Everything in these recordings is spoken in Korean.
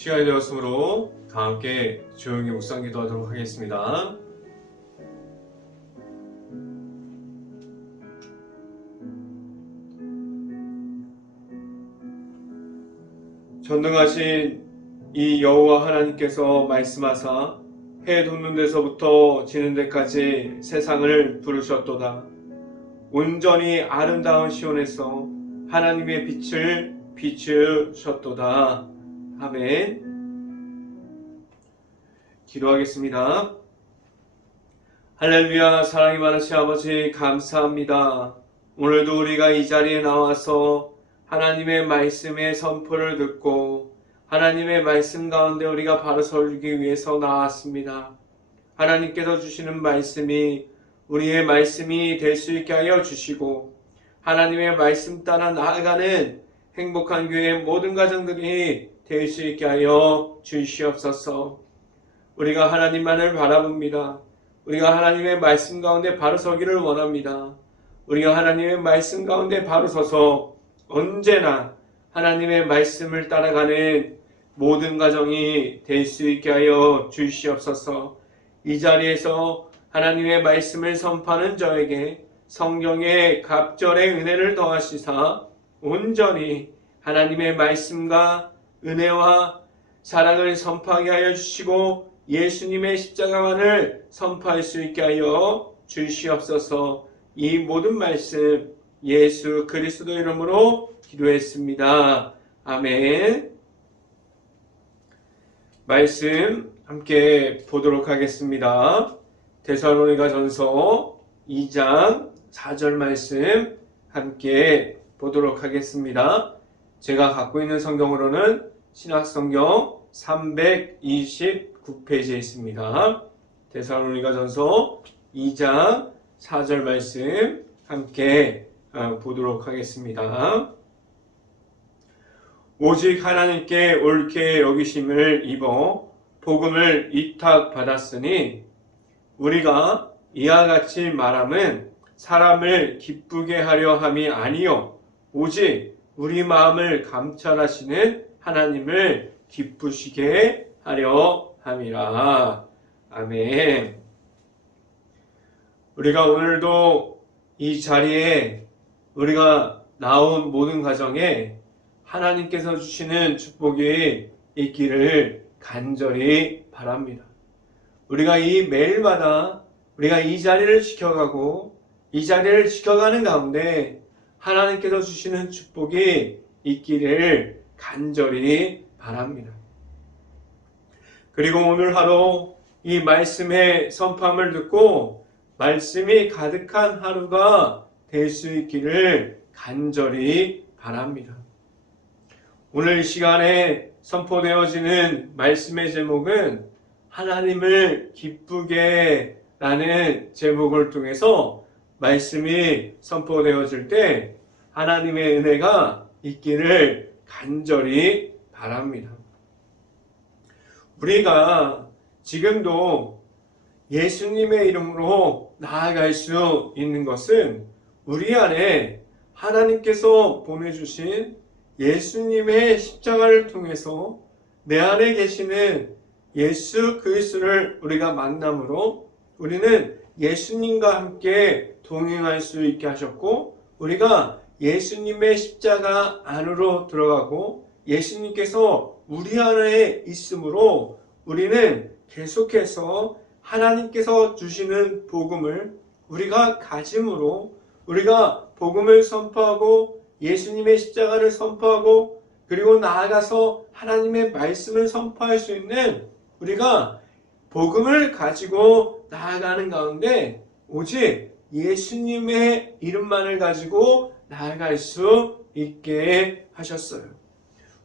시간이 되었으므로 다 함께 조용히 묵상 기도하도록 하겠습니다. 전능하신 이 여호와 하나님께서 말씀하사 해 돋는 데서부터 지는 데까지 세상을 부르셨도다. 온전히 아름다운 시온에서 하나님의 빛을 비추셨도다. 아멘. 기도하겠습니다. 할렐루야. 사랑이 많으신 아버지 감사합니다. 오늘도 우리가 이 자리에 나와서 하나님의 말씀의 선포를 듣고 하나님의 말씀 가운데 우리가 바로 서기 위해서 나왔습니다. 하나님께서 주시는 말씀이 우리의 말씀이 될 수 있게 하여 주시고 하나님의 말씀 따라 나아가는 행복한 교회의 모든 가정들이 될 수 있게 하여 주시옵소서. 우리가 하나님만을 바라봅니다. 우리가 하나님의 말씀 가운데 바로 서기를 원합니다. 우리가 하나님의 말씀 가운데 바로 서서 언제나 하나님의 말씀을 따라가는 모든 가정이 될 수 있게 하여 주시옵소서. 이 자리에서 하나님의 말씀을 선포하는 저에게 성경의 갑절의 은혜를 더하시사 온전히 하나님의 말씀과 은혜와 사랑을 선포하게 하여 주시고 예수님의 십자가만을 선포할 수 있게 하여 주시옵소서. 이 모든 말씀 예수 그리스도 이름으로 기도했습니다. 아멘. 말씀 함께 보도록 하겠습니다. 데살로니가전서 2장 4절 말씀 함께 보도록 하겠습니다. 제가 갖고 있는 성경으로는 신약성경 329페이지에 있습니다. 데살로니가전서 2장 4절 말씀 함께 보도록 하겠습니다. 오직 하나님께 옳게 여기심을 입어 복음을 위탁받았으니 우리가 이와 같이 말함은 사람을 기쁘게 하려 함이 아니요 오직 우리 마음을 감찰하시는 하나님을 기쁘시게 하려 함이라. 아멘. 우리가 오늘도 이 자리에 우리가 나온 모든 가정에 하나님께서 주시는 축복이 있기를 간절히 바랍니다. 우리가 이 매일마다 우리가 이 자리를 지켜가고 이 자리를 지켜가는 가운데 하나님께서 주시는 축복이 있기를 간절히 바랍니다. 그리고 오늘 하루 이 말씀의 선포함을 듣고 말씀이 가득한 하루가 될 수 있기를 간절히 바랍니다. 오늘 이 시간에 선포되어지는 말씀의 제목은 하나님을 기쁘게 라는 제목을 통해서 말씀이 선포되어질 때 하나님의 은혜가 있기를 간절히 바랍니다. 우리가 지금도 예수님의 이름으로 나아갈 수 있는 것은 우리 안에 하나님께서 보내주신 예수님의 십자가를 통해서 내 안에 계시는 예수 그리스도를 우리가 만남으로 우리는 예수님과 함께 동행할 수 있게 하셨고 우리가 예수님의 십자가 안으로 들어가고 예수님께서 우리 안에 있으므로 우리는 계속해서 하나님께서 주시는 복음을 우리가 가짐으로 우리가 복음을 선포하고 예수님의 십자가를 선포하고 그리고 나아가서 하나님의 말씀을 선포할 수 있는 우리가 복음을 가지고 나아가는 가운데 오직 예수님의 이름만을 가지고 나아갈 수 있게 하셨어요.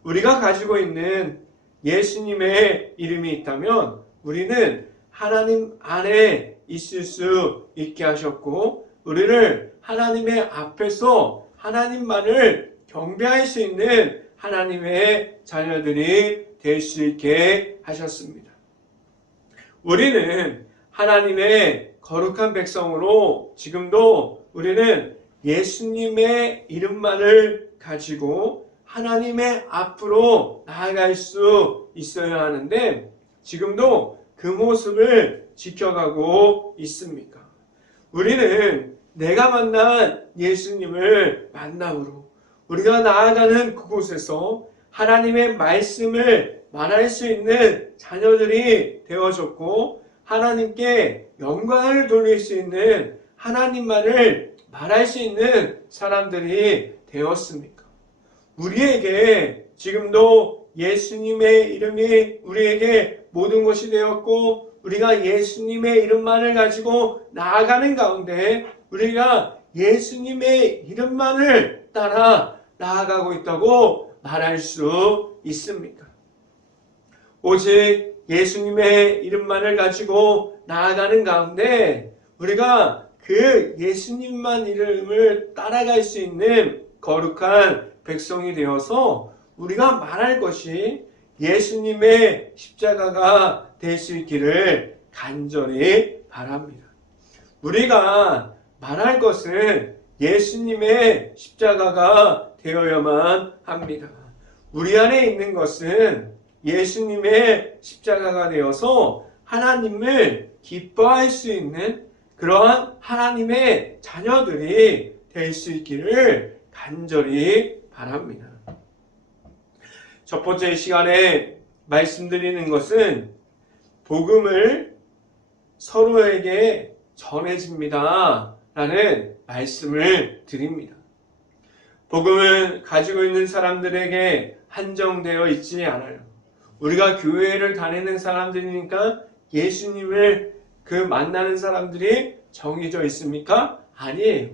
우리가 가지고 있는 예수님의 이름이 있다면 우리는 하나님 안에 있을 수 있게 하셨고 우리를 하나님의 앞에서 하나님만을 경배할 수 있는 하나님의 자녀들이 될 수 있게 하셨습니다. 우리는 하나님의 거룩한 백성으로 지금도 우리는 예수님의 이름만을 가지고 하나님의 앞으로 나아갈 수 있어야 하는데 지금도 그 모습을 지켜가고 있습니까? 우리는 내가 만난 예수님을 만남으로 우리가 나아가는 그곳에서 하나님의 말씀을 말할 수 있는 자녀들이 되어졌고 하나님께 영광을 돌릴 수 있는 하나님만을 말할 수 있는 사람들이 되었습니까? 우리에게 지금도 예수님의 이름이 우리에게 모든 것이 되었고 우리가 예수님의 이름만을 가지고 나아가는 가운데 우리가 예수님의 이름만을 따라 나아가고 있다고 말할 수 있습니까? 오직 예수님의 이름만을 가지고 나아가는 가운데 우리가 그 예수님만 이름을 따라갈 수 있는 거룩한 백성이 되어서 우리가 말할 것이 예수님의 십자가가 될 수 있기를 간절히 바랍니다. 우리가 말할 것은 예수님의 십자가가 되어야만 합니다. 우리 안에 있는 것은 예수님의 십자가가 되어서 하나님을 기뻐할 수 있는 그러한 하나님의 자녀들이 될 수 있기를 간절히 바랍니다. 첫 번째 시간에 말씀드리는 것은 복음을 서로에게 전해집니다 라는 말씀을 드립니다. 복음은 가지고 있는 사람들에게 한정되어 있지 않아요. 우리가 교회를 다니는 사람들이니까 예수님을 만나는 사람들이 정해져 있습니까? 아니에요.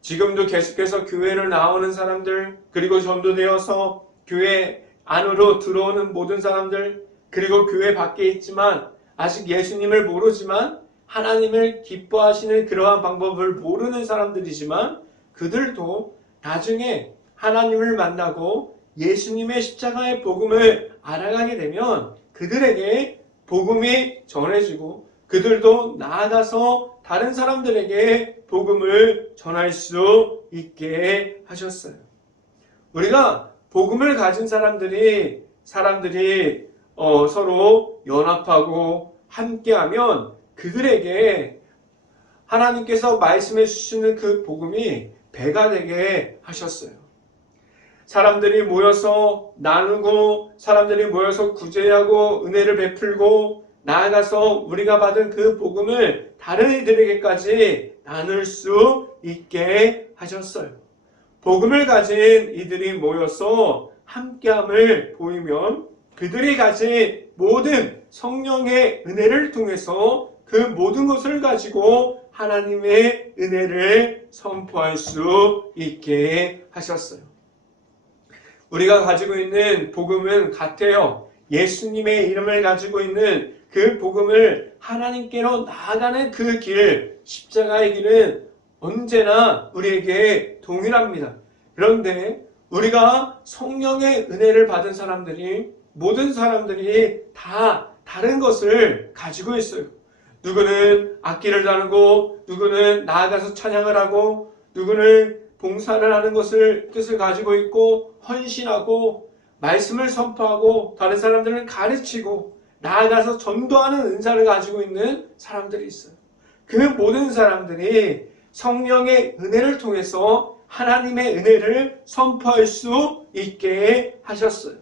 지금도 계속해서 교회를 나오는 사람들, 그리고 전도되어서 교회 안으로 들어오는 모든 사람들, 그리고 교회 밖에 있지만 아직 예수님을 모르지만 하나님을 기뻐하시는 그러한 방법을 모르는 사람들이지만 그들도 나중에 하나님을 만나고 예수님의 십자가의 복음을 알아가게 되면 그들에게 복음이 전해지고 그들도 나아가서 다른 사람들에게 복음을 전할 수 있게 하셨어요. 우리가 복음을 가진 사람들이 서로 연합하고 함께하면 그들에게 하나님께서 말씀해 주시는 그 복음이 배가 되게 하셨어요. 사람들이 모여서 나누고 사람들이 모여서 구제하고 은혜를 베풀고 나아가서 우리가 받은 그 복음을 다른 이들에게까지 나눌 수 있게 하셨어요. 복음을 가진 이들이 모여서 함께함을 보이면 그들이 가진 모든 성령의 은혜를 통해서 그 모든 것을 가지고 하나님의 은혜를 선포할 수 있게 하셨어요. 우리가 가지고 있는 복음은 같아요. 예수님의 이름을 가지고 있는 그 복음을 하나님께로 나아가는 그 길, 십자가의 길은 언제나 우리에게 동일합니다. 그런데 우리가 성령의 은혜를 받은 사람들이 모든 사람들이 다 다른 것을 가지고 있어요. 누구는 악기를 다루고 누구는 나아가서 찬양을 하고 누구는 봉사를 하는 뜻을 가지고 있고 헌신하고 말씀을 선포하고 다른 사람들은 가르치고 나아가서 전도하는 은사를 가지고 있는 사람들이 있어요. 그 모든 사람들이 성령의 은혜를 통해서 하나님의 은혜를 선포할 수 있게 하셨어요.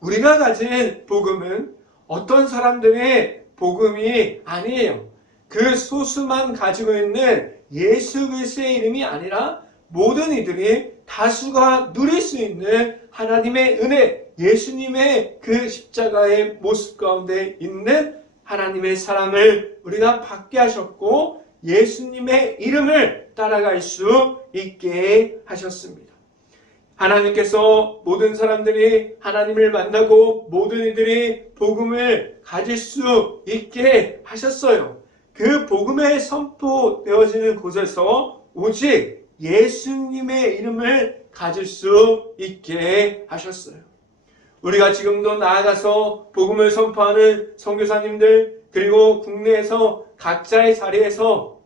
우리가 가진 복음은 어떤 사람들의 복음이 아니에요. 그 소수만 가지고 있는 예수 그리스도의 이름이 아니라 모든 이들이 다수가 누릴 수 있는 하나님의 은혜, 예수님의 그 십자가의 모습 가운데 있는 하나님의 사랑을 우리가 받게 하셨고 예수님의 이름을 따라갈 수 있게 하셨습니다. 하나님께서 모든 사람들이 하나님을 만나고 모든 이들이 복음을 가질 수 있게 하셨어요. 그 복음에 선포되어지는 곳에서 오직 예수님의 이름을 가질 수 있게 하셨어요. 우리가 지금도 나아가서 복음을 선포하는 선교사님들 그리고 국내에서 각자의 자리에서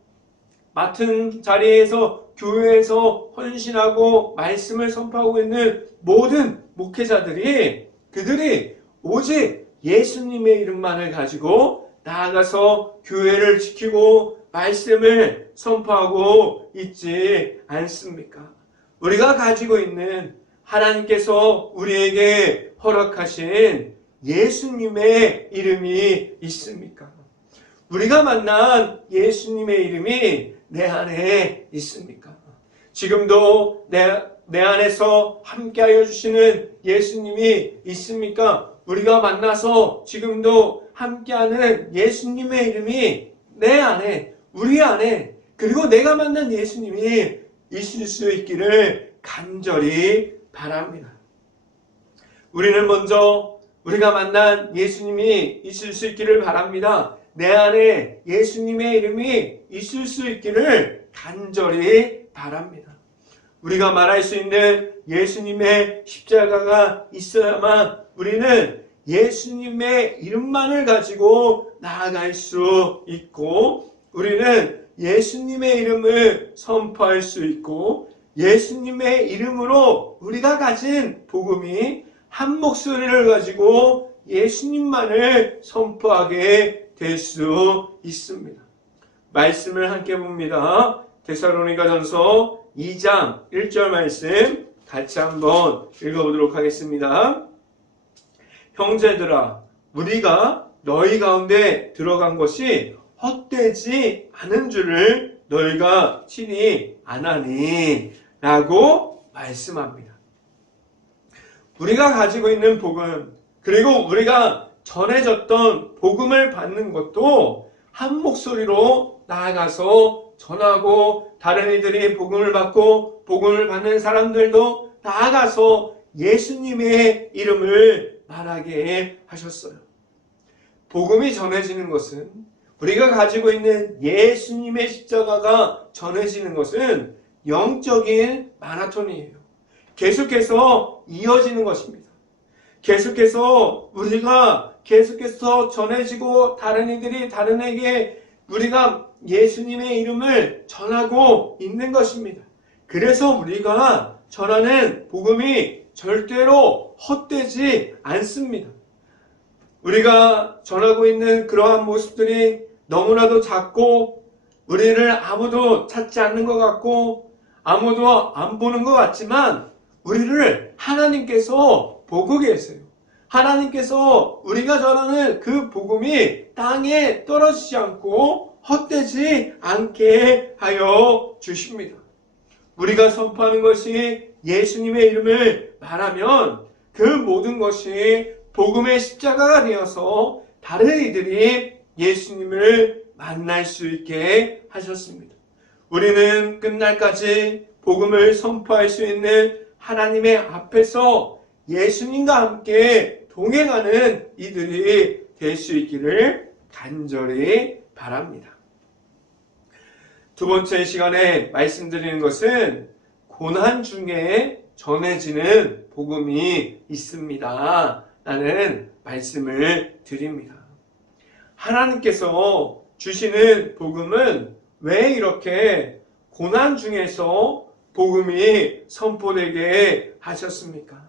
맡은 자리에서 교회에서 헌신하고 말씀을 선포하고 있는 모든 목회자들이 그들이 오직 예수님의 이름만을 가지고 나아가서 교회를 지키고 말씀을 선포하고 있지 않습니까? 우리가 가지고 있는 하나님께서 우리에게 허락하신 예수님의 이름이 있습니까? 우리가 만난 예수님의 이름이 내 안에 있습니까? 지금도 내 안에서 함께하여 주시는 예수님이 있습니까? 우리가 만나서 지금도 함께하는 예수님의 이름이 내 안에, 우리 안에, 그리고 내가 만난 예수님이 있을 수 있기를 간절히 바랍니다. 우리는 먼저 우리가 만난 예수님이 있을 수 있기를 바랍니다. 내 안에 예수님의 이름이 있을 수 있기를 간절히 바랍니다. 우리가 말할 수 있는 예수님의 십자가가 있어야만 우리는 예수님의 이름만을 가지고 나아갈 수 있고, 우리는 예수님의 이름을 선포할 수 있고, 예수님의 이름으로 우리가 가진 복음이 한 목소리를 가지고 예수님만을 선포하게 될 수 있습니다. 말씀을 함께 봅니다. 데살로니가전서 2장 1절 말씀 같이 한번 읽어보도록 하겠습니다. 형제들아, 우리가 너희 가운데 들어간 것이 헛되지 않은 줄을 너희가 친히 아나니 라고 말씀합니다. 우리가 가지고 있는 복음, 그리고 우리가 전해졌던 복음을 받는 것도 한 목소리로 나아가서 전하고, 다른 이들이 복음을 받고 복음을 받는 사람들도 나아가서 예수님의 이름을 말하게 하셨어요. 복음이 전해지는 것은, 우리가 가지고 있는 예수님의 십자가가 전해지는 것은 영적인 마라톤이에요. 계속해서 이어지는 것입니다. 계속해서 우리가 계속해서 전해지고, 다른 이들이 다른에게 우리가 예수님의 이름을 전하고 있는 것입니다. 그래서 우리가 전하는 복음이 절대로 헛되지 않습니다. 우리가 전하고 있는 그러한 모습들이 너무나도 작고, 우리를 아무도 찾지 않는 것 같고, 아무도 안 보는 것 같지만, 우리를 하나님께서 보고 계세요. 하나님께서 우리가 전하는 그 복음이 땅에 떨어지지 않고 헛되지 않게 하여 주십니다. 우리가 선포하는 것이 예수님의 이름을 말하면 그 모든 것이 복음의 십자가가 되어서 다른 이들이 예수님을 만날 수 있게 하셨습니다. 우리는 끝날까지 복음을 선포할 수 있는 하나님의 앞에서 예수님과 함께 동행하는 이들이 될 수 있기를 간절히 바랍니다. 두 번째 시간에 말씀드리는 것은 고난 중에 전해지는 복음이 있습니다 라는 말씀을 드립니다. 하나님께서 주시는 복음은 왜 이렇게 고난 중에서 복음이 선포되게 하셨습니까?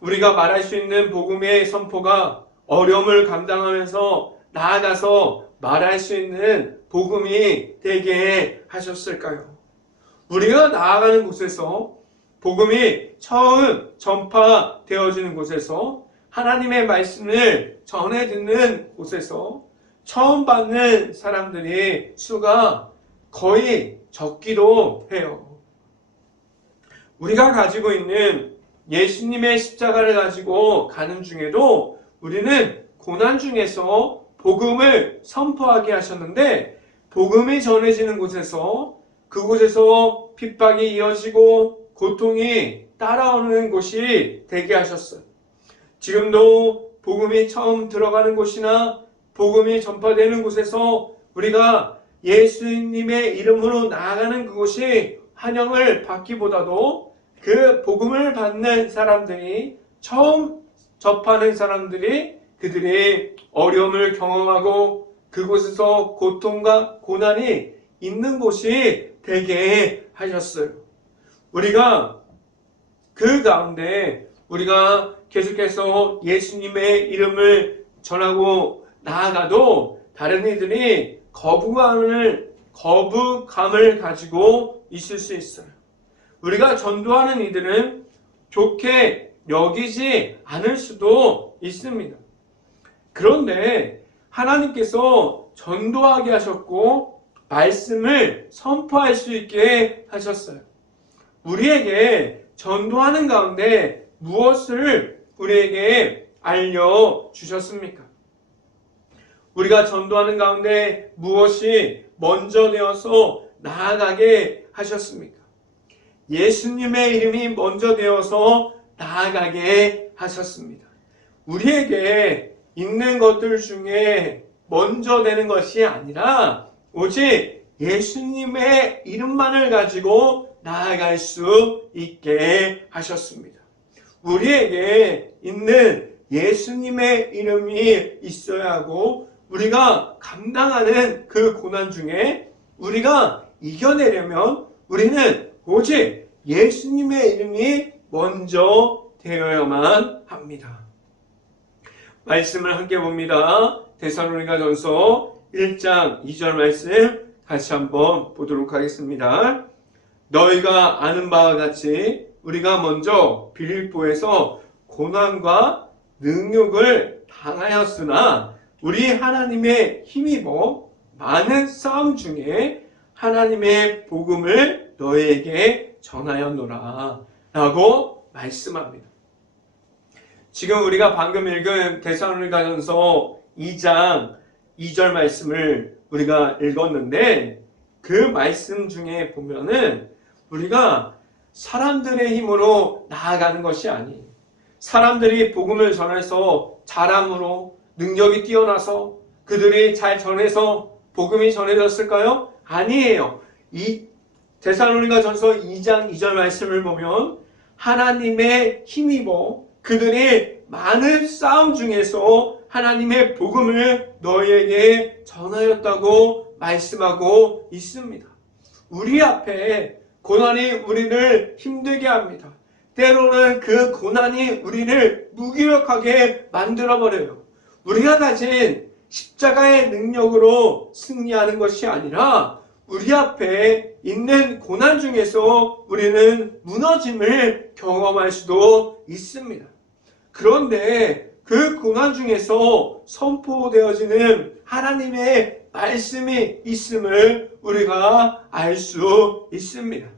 우리가 말할 수 있는 복음의 선포가 어려움을 감당하면서 나아가서 말할 수 있는 복음이 되게 하셨을까요? 우리가 나아가는 곳에서, 복음이 처음 전파되어지는 곳에서, 하나님의 말씀을 전해 듣는 곳에서 처음 받는 사람들의 수가 거의 적기도 해요. 우리가 가지고 있는 예수님의 십자가를 가지고 가는 중에도 우리는 고난 중에서 복음을 선포하게 하셨는데, 복음이 전해지는 곳에서, 그곳에서 핍박이 이어지고 고통이 따라오는 곳이 되게 하셨어요. 지금도 복음이 처음 들어가는 곳이나 복음이 전파되는 곳에서 우리가 예수님의 이름으로 나아가는 그곳이 환영을 받기보다도 그 복음을 받는 사람들이, 처음 접하는 사람들이, 그들이 어려움을 경험하고 그곳에서 고통과 고난이 있는 곳이 되게 하셨어요. 우리가 그 가운데 우리가 계속해서 예수님의 이름을 전하고 나아가도 다른 이들이 거부감을 가지고 있을 수 있어요. 우리가 전도하는 이들은 좋게 여기지 않을 수도 있습니다. 그런데 하나님께서 전도하게 하셨고 말씀을 선포할 수 있게 하셨어요. 우리에게 전도하는 가운데 무엇을 우리에게 알려주셨습니까? 우리가 전도하는 가운데 무엇이 먼저 되어서 나아가게 하셨습니까? 예수님의 이름이 먼저 되어서 나아가게 하셨습니다. 우리에게 있는 것들 중에 먼저 되는 것이 아니라 오직 예수님의 이름만을 가지고 나아갈 수 있게 하셨습니다. 우리에게 있는 예수님의 이름이 있어야 하고 우리가 감당하는 그 고난 중에 우리가 이겨내려면 우리는 오직 예수님의 이름이 먼저 되어야만 합니다. 말씀을 함께 봅니다. 데살로니가전서 1장 2절 말씀 같이 한번 보도록 하겠습니다. 너희가 아는 바와 같이 우리가 먼저 빌립보에서 고난과 능욕을 당하였으나 우리 하나님의 힘입어 많은 싸움 중에 하나님의 복음을 너희에게 전하였노라 라고 말씀합니다. 지금 우리가 방금 읽은 데살로니가전서 2장 2절 말씀을 우리가 읽었는데 그 말씀 중에 보면은 우리가 사람들의 힘으로 나아가는 것이 아니에요. 사람들이 복음을 전해서 잘함으로 능력이 뛰어나서 그들이 잘 전해서 복음이 전해졌을까요? 아니에요. 이 데살로니가전서 2장 2절 말씀을 보면 하나님의 힘입어 그들이 많은 싸움 중에서 하나님의 복음을 너희에게 전하였다고 말씀하고 있습니다. 우리 앞에 고난이 우리를 힘들게 합니다. 때로는 그 고난이 우리를 무기력하게 만들어버려요. 우리가 가진 십자가의 능력으로 승리하는 것이 아니라 우리 앞에 있는 고난 중에서 우리는 무너짐을 경험할 수도 있습니다. 그런데 그 고난 중에서 선포되어지는 하나님의 말씀이 있음을 우리가 알 수 있습니다.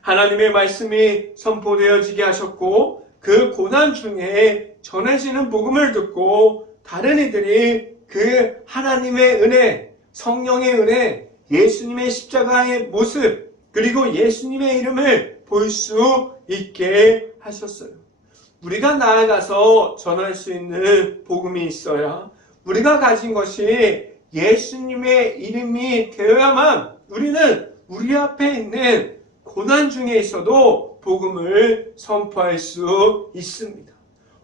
하나님의 말씀이 선포되어지게 하셨고 그 고난 중에 전해지는 복음을 듣고 다른 이들이 그 하나님의 은혜, 성령의 은혜, 예수님의 십자가의 모습 그리고 예수님의 이름을 볼 수 있게 하셨어요. 우리가 나아가서 전할 수 있는 복음이 있어야 우리가 가진 것이 예수님의 이름이 되어야만 우리는 우리 앞에 있는 고난 중에 있어도 복음을 선포할 수 있습니다.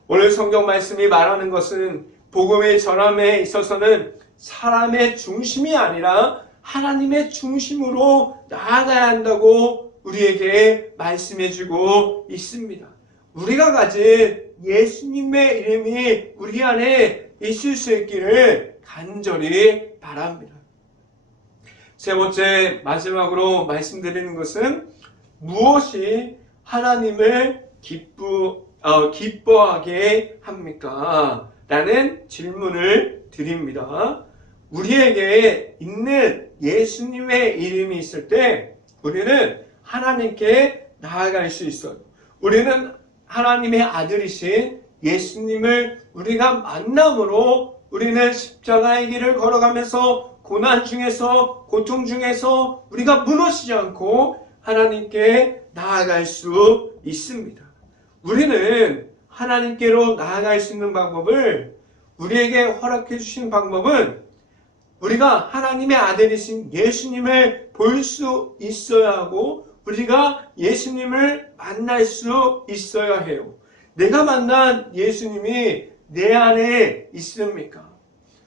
오늘 성경 말씀이 말하는 것은 복음의 전함에 있어서는 사람의 중심이 아니라 하나님의 중심으로 나아가야 한다고 우리에게 말씀해주고 있습니다. 우리가 가진 예수님의 이름이 우리 안에 있을 수 있기를 간절히 바랍니다. 세 번째 마지막으로 말씀드리는 것은 무엇이 하나님을 기뻐하게 합니까? 라는 질문을 드립니다. 우리에게 있는 예수님의 이름이 있을 때 우리는 하나님께 나아갈 수 있어요. 우리는 하나님의 아들이신 예수님을 우리가 만남으로 우리는 십자가의 길을 걸어가면서 고난 중에서 고통 중에서 우리가 무너지지 않고 하나님께 나아갈 수 있습니다. 우리는 하나님께로 나아갈 수 있는 방법을 우리에게 허락해 주신 방법은 우리가 하나님의 아들이신 예수님을 볼 수 있어야 하고 우리가 예수님을 만날 수 있어야 해요. 내가 만난 예수님이 내 안에 있습니까?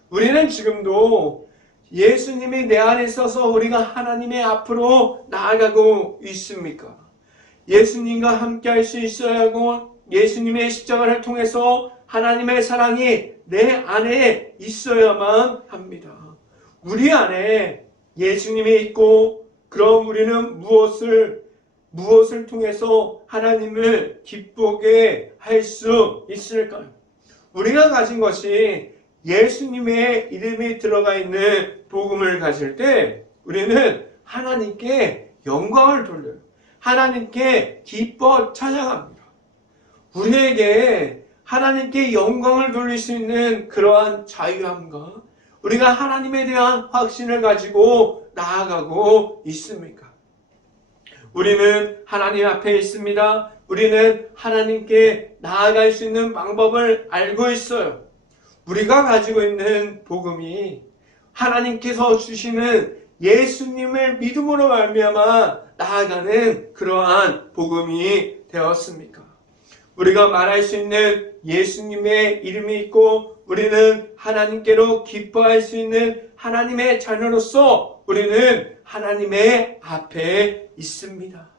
우리는 지금도 예수님이 내 안에 있어서 우리가 하나님의 앞으로 나아가고 있습니까? 예수님과 함께 할 수 있어야 하고 예수님의 십자가를 통해서 하나님의 사랑이 내 안에 있어야만 합니다. 우리 안에 예수님이 있고, 그럼 우리는 무엇을 통해서 하나님을 기쁘게 할 수 있을까요? 우리가 가진 것이 예수님의 이름이 들어가 있는 복음을 가질 때 우리는 하나님께 영광을 돌려요. 하나님께 기뻐 찬양합니다. 우리에게 하나님께 영광을 돌릴 수 있는 그러한 자유함과 우리가 하나님에 대한 확신을 가지고 나아가고 있습니까? 우리는 하나님 앞에 있습니다. 우리는 하나님께 나아갈 수 있는 방법을 알고 있어요. 우리가 가지고 있는 복음이 하나님께서 주시는 예수님을 믿음으로 말미암아 나아가는 그러한 복음이 되었습니까? 우리가 말할 수 있는 예수님의 이름이 있고, 우리는 하나님께로 기뻐할 수 있는 하나님의 자녀로서 우리는 하나님의 앞에 있습니다.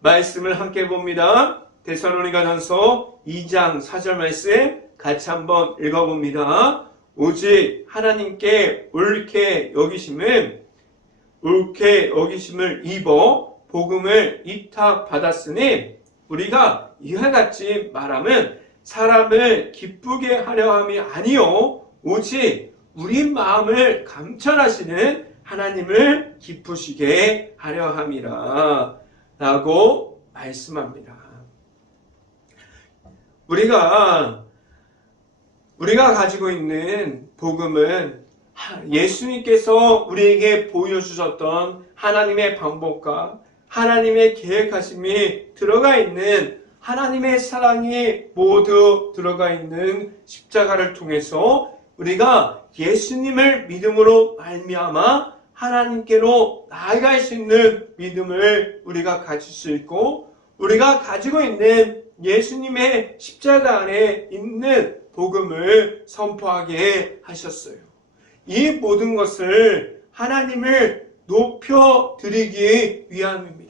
말씀을 함께 봅니다. 데살로니가전서 2장 4절 말씀 같이 한번 읽어봅니다. 오직 하나님께 옳게 여기심을 입어 복음을 이탁받았으니 우리가 이와 같이 말함은 사람을 기쁘게 하려 함이 아니요 오직 우리 마음을 감찰하시는 하나님을 기쁘시게 하려 함이라 라고 말씀합니다. 우리가 가지고 있는 복음은 예수님께서 우리에게 보여주셨던 하나님의 방법과 하나님의 계획하심이 들어가 있는, 하나님의 사랑이 모두 들어가 있는 십자가를 통해서 우리가 예수님을 믿음으로 말미암아 하나님께로 나아갈 수 있는 믿음을 우리가 가질 수 있고, 우리가 가지고 있는 예수님의 십자가 안에 있는 복음을 선포하게 하셨어요. 이 모든 것을 하나님을 높여드리기 위함입니다.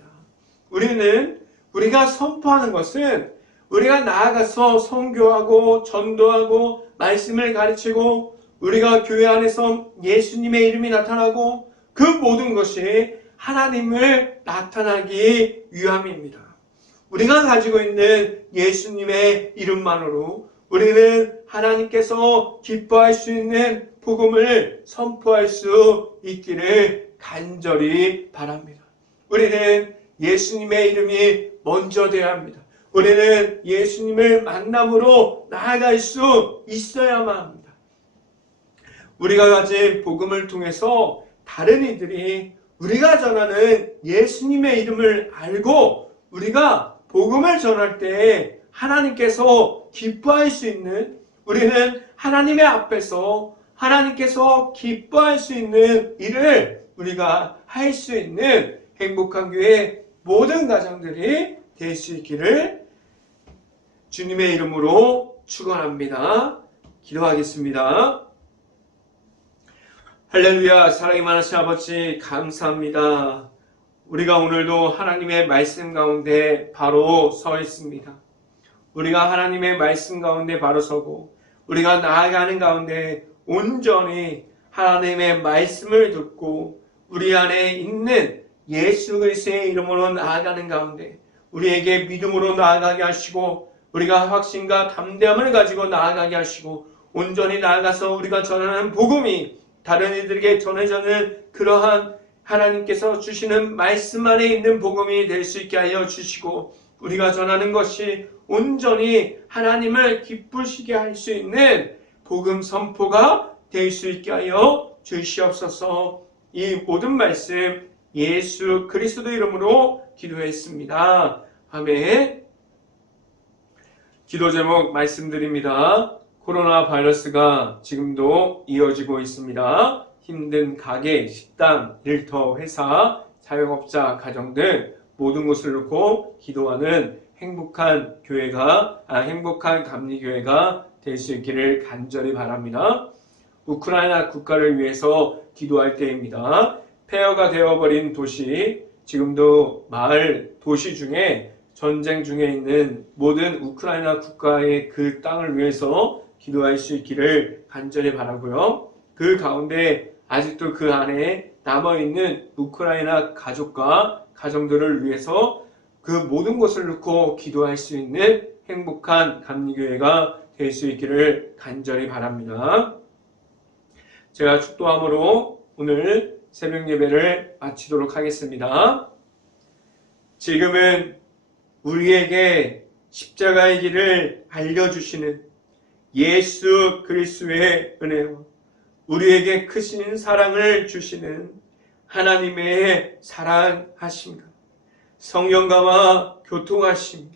우리가 선포하는 것은 우리가 나아가서 선교하고 전도하고 말씀을 가르치고 우리가 교회 안에서 예수님의 이름이 나타나고 그 모든 것이 하나님을 나타나기 위함입니다. 우리가 가지고 있는 예수님의 이름만으로 우리는 하나님께서 기뻐할 수 있는 복음을 선포할 수 있기를 간절히 바랍니다. 우리는 예수님의 이름이 먼저 되어야 합니다. 우리는 예수님을 만남으로 나아갈 수 있어야만 합니다. 우리가 가진 복음을 통해서 다른 이들이 우리가 전하는 예수님의 이름을 알고 우리가 복음을 전할 때 하나님께서 기뻐할 수 있는, 우리는 하나님의 앞에서 하나님께서 기뻐할 수 있는 일을 우리가 할 수 있는 행복한 교회 모든 가정들이 될 수 있기를 주님의 이름으로 축원합니다. 기도하겠습니다. 할렐루야. 사랑이 많으신 아버지 감사합니다. 우리가 오늘도 하나님의 말씀 가운데 바로 서 있습니다. 우리가 하나님의 말씀 가운데 바로 서고 우리가 나아가는 가운데 온전히 하나님의 말씀을 듣고 우리 안에 있는 예수 그리스도의 이름으로 나아가는 가운데 우리에게 믿음으로 나아가게 하시고 우리가 확신과 담대함을 가지고 나아가게 하시고 온전히 나아가서 우리가 전하는 복음이 다른 이들에게 전해지는 그러한 하나님께서 주시는 말씀 안에 있는 복음이 될 수 있게 하여 주시고 우리가 전하는 것이 온전히 하나님을 기쁘시게 할 수 있는 복음 선포가 될 수 있게 하여 주시옵소서. 이 모든 말씀 예수 그리스도 이름으로 기도했습니다. 아멘. 기도 제목 말씀드립니다. 코로나 바이러스가 지금도 이어지고 있습니다. 힘든 가게, 식당, 일터, 회사, 자영업자, 가정 등 모든 것을 놓고 기도하는 행복한 감리교회가 될 수 있기를 간절히 바랍니다. 우크라이나 국가를 위해서 기도할 때입니다. 폐허가 되어버린 도시, 지금도 마을, 도시 중에 전쟁 중에 있는 모든 우크라이나 국가의 그 땅을 위해서 기도할 수 있기를 간절히 바라고요. 그 가운데 아직도 그 안에 남아있는 우크라이나 가족과 가정들을 위해서 그 모든 것을 놓고 기도할 수 있는 행복한 감리교회가 될 수 있기를 간절히 바랍니다. 제가 축도함으로 오늘 새벽 예배를 마치도록 하겠습니다. 지금은 우리에게 십자가의 길을 알려주시는 예수 그리스도의 은혜와 우리에게 크신 사랑을 주시는 하나님의 사랑하심과 성령과와 교통하심,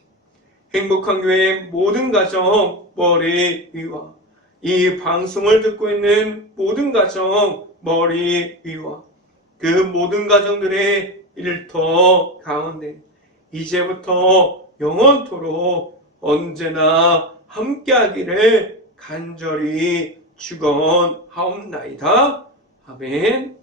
행복한 교회의 모든 가정 머리 위와 이 방송을 듣고 있는 모든 가정 머리 위와 그 모든 가정들의 일터 가운데 이제부터 영원토록 언제나 함께하기를 간절히 축원하옵나이다. 아멘.